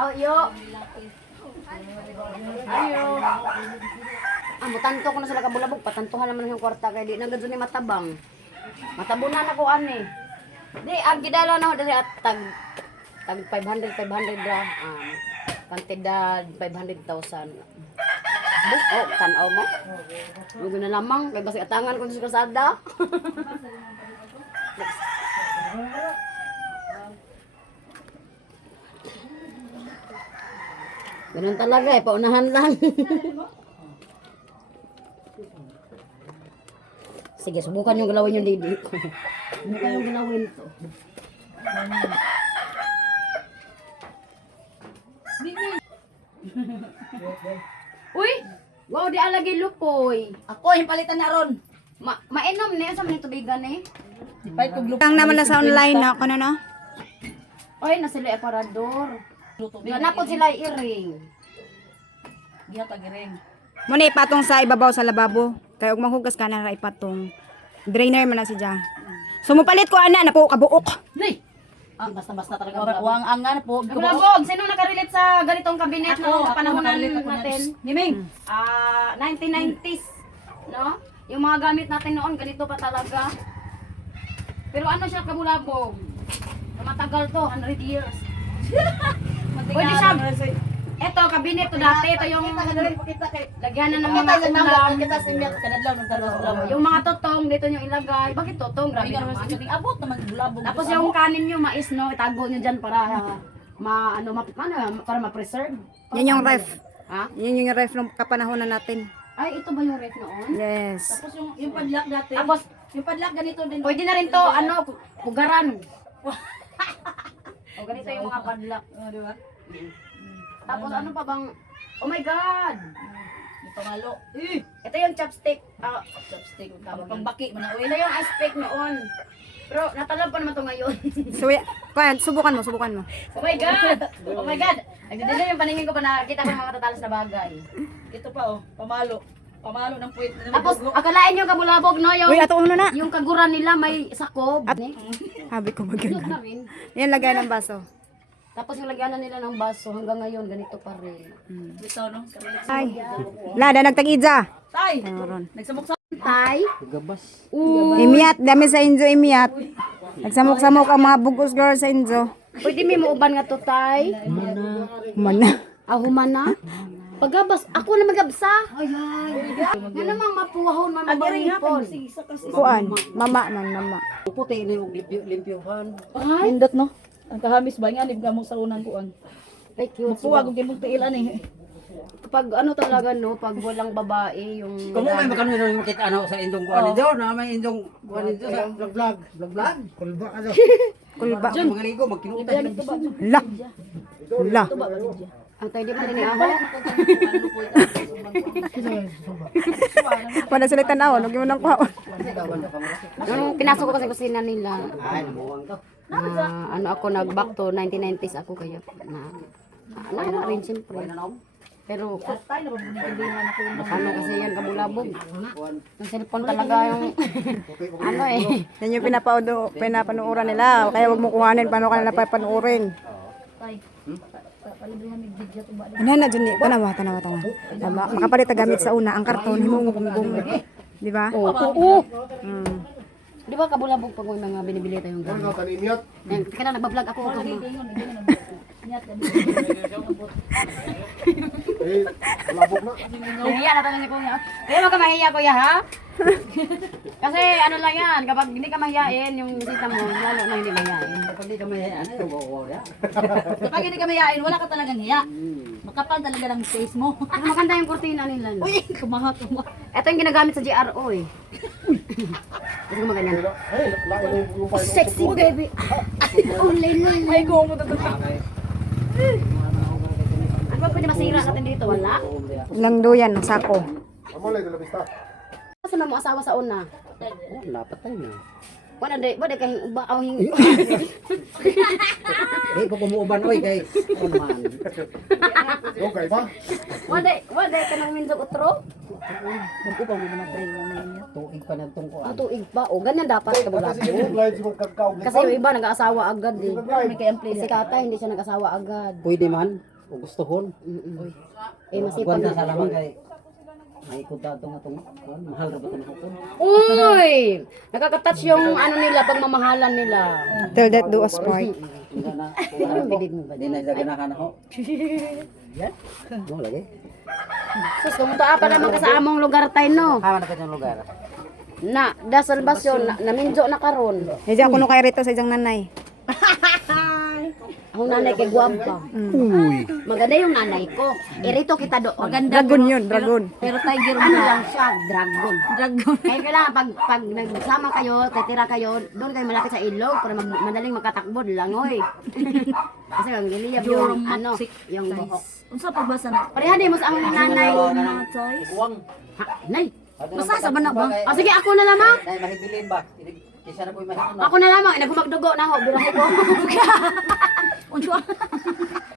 Ayo. Ayo. Mutanto ko na sila kabulabog, patantuhan naman yung kwarta kay di na gadto ni matabang. Matabunan ako ani. Di ang gidala na ho diri at tag 500 ra. Kantidad 500,000. Oh, tanaw mo. Lugo na lamang kay basi atangan ko sa kasada. Ganun talaga eh, paunahan lang. Sige, subukan yung galawin yung didi ko. Subukan yung galawin to. Uy! Wow, di alagi lupoy. Ako, yung palitan na ron. Mainom niya sa mga tubigan eh. Lang naman na sa online na ako no. Oy, na sila aparador. Napot sila iring. Diya tagiring. Muna ipatong sa ibabaw sa lababo. Kaya ug maghugas ka na ra ipatong. Drainer man na siya. Sumupalit ko ana na po kabuok. Nay! Basta-basta talaga. Uwang angan po. Bulabog, sino nakarelate sa ganitong kabinet no kapanahonan natin? Niming. 1990s, no? Yung mga gamit natin noon ganito pa talaga. Pero ano siya kabulabog? Matagal to, 100 years. Pwede siya. Ito, kabinet to dati. Ito yung lagyan na ng mga ulam. Yung mga totong, dito nyo ilagay. Bakit totong? Grabe naman. Abot naman bulabog. Tapos yung kanin nyo, mais, no? Itago nyo dyan para para ma-preserve. Yan yung ref. Ha? Yan yung ref ng kapanahonan natin. Ay, ito ba yung ref noon? Yes. Tapos yung padlak dati. Tapos, yung padlak ganito din. pwede na rin to, pugaran. O, ganito yung mga padlak. Di ba? Tapos ano pa bang, oh my God! Yung pangalo. Ito yung chopstick. Chopstick. Pangbaki mo na. Ito yung ice pick noon. Pero natalab pa naman to ngayon. So, kuya, subukan mo. Oh my God! Oh my God! Nagdidila yung paningin ko pa nakita ko ng mga tatalas na bagay. Ito pa oh, pamalo. Pamalo ng puwit. Tapos, akalain yung kabulabog, no? Yung, Uy, ato uno na. yung kaguran nila may sakob. Habi ko Sunod maganda. na rin. Yan lagay ng baso. Tapos yung lagyanan nila ng baso hanggang ngayon, ganito pa rin. Ito no. Ay. Lada nagtag-idza. Tay! Meron. Nagsamok sa Tay? Gabas. Imiat, dami sa injo imiat. Nagsamok-samok ang mga bugos girl sa injo. Pwede may mauban nga to, Tay? Mana. Humana? Pagabas, ako na magabsa. Yan namang mapuwahon, mamabangipon. Kuan, mama man, mama. Puti na yung limpyohan. Ay, Indot no. Ang kahamis ba nga nib mo sa unang kuan. ay cute. Puwag og gimong tiilan eh. Pag ano talaga, no, pag walang babae, yung... Kung may makano yung makita ano sa indong kuan dito, na may indong kuan dito sa vlog. Kulba ka daw. Kulba. Mga ligo magkinutan. La. La. Ang tayo di pa rin ako. Wala sila tanaw, huwag mo nang kuha. Nung pinasok ko kasi kusina nila, Ay, nabuwang to. ano ako, nag-back to 1990s ako kaya na rin siyempre. Pero, ano kasi yan, kabulabog. Yung cellphone talaga yung, ano eh. Yan yung pinapanuuran nila. Kaya huwag mo kuhanin, paano ka nila papanuurin. Ano na dyan, tanawa. Makapalit na gamit sa una, ang karton, himungumbong. Di ba? Oo. Di ba kabulabog pag may mga binibili tayong gamit? Kaya nagbablog ako. Nahiya na talaga kuya. Kaya wag ka mahiya kuya ha? Kasi ano lang yan, kapag hindi ka mahiyain, yung sita mo, lalo na hindi mahiyain. Kapag di kami ano yung ya. Kapag hindi ka mayain, wala ka talagang hiya. Makapal talaga ng face mo. Pero maganda yung kurtina nila. No? Uy, kumahat. Ito yung ginagamit sa GRO eh. Gusto mo ganyan? Sexy baby. Oh, lay. Ay, ko mo tatang. Ano ba pwede masira natin dito? Wala? Lang duyan, ng sako. Kasi mo asawa sa una. Dapat tayo. Wala kahing uba aw hing. Di pa kumuuban oy kay man. Okay ba? Wala ka nang mindog utro. Ko pa mo namatay mo niya. Tuig pa nang tungko. Ang tuig pa. O ganyan dapat kabulabog. Kasi yung blind siguro kagkaw. Kasi yung iba nag-aasawa agad eh. May kay empley. Si Kata hindi siya nag-asawa agad. Pwede man. Kung gusto hon. Eh, Pag masipag na na. sa lamang kay may kuda itong mahal ra ba itong hukon? Uy! Nakaka-touch yung ano nila, pagmamahalan nila. Till death do us part. Hindi na, kung ano po, hindi na ganahan ako. Yan? No, lagi. Sus, kumunta pa naman ka sa among lugar tayo, no? Hawa na kanyang lugar. Na, da salvasyon, naminjo na karon. Medyo ako no kay rito sa isang nanay. Ang nanay kay Guampa. Uy. Maganda yung nanay ko. Irito kita doon. Maganda. Dragon yun, dragon. Pero tiger Ano mo. lang siya? Dragon. Dragon. Kaya kailangan pag nagsama kayo, titira kayo, doon kayo malapit sa ilog para madaling makatakbo langoy. Kasi ang liliyab yung ano, yung buhok. Unsa pagbasa na? Pareha din mo sa among nanay. Matay. Ikuwang. Ha, nay. Basta sa banak ba? O sige, ako na lamang. Nay, mahibilin ba? Kisa na po yung mahirap na. Ako na lamang. Nagumagdugo na ako. Birahe ko. Unsa?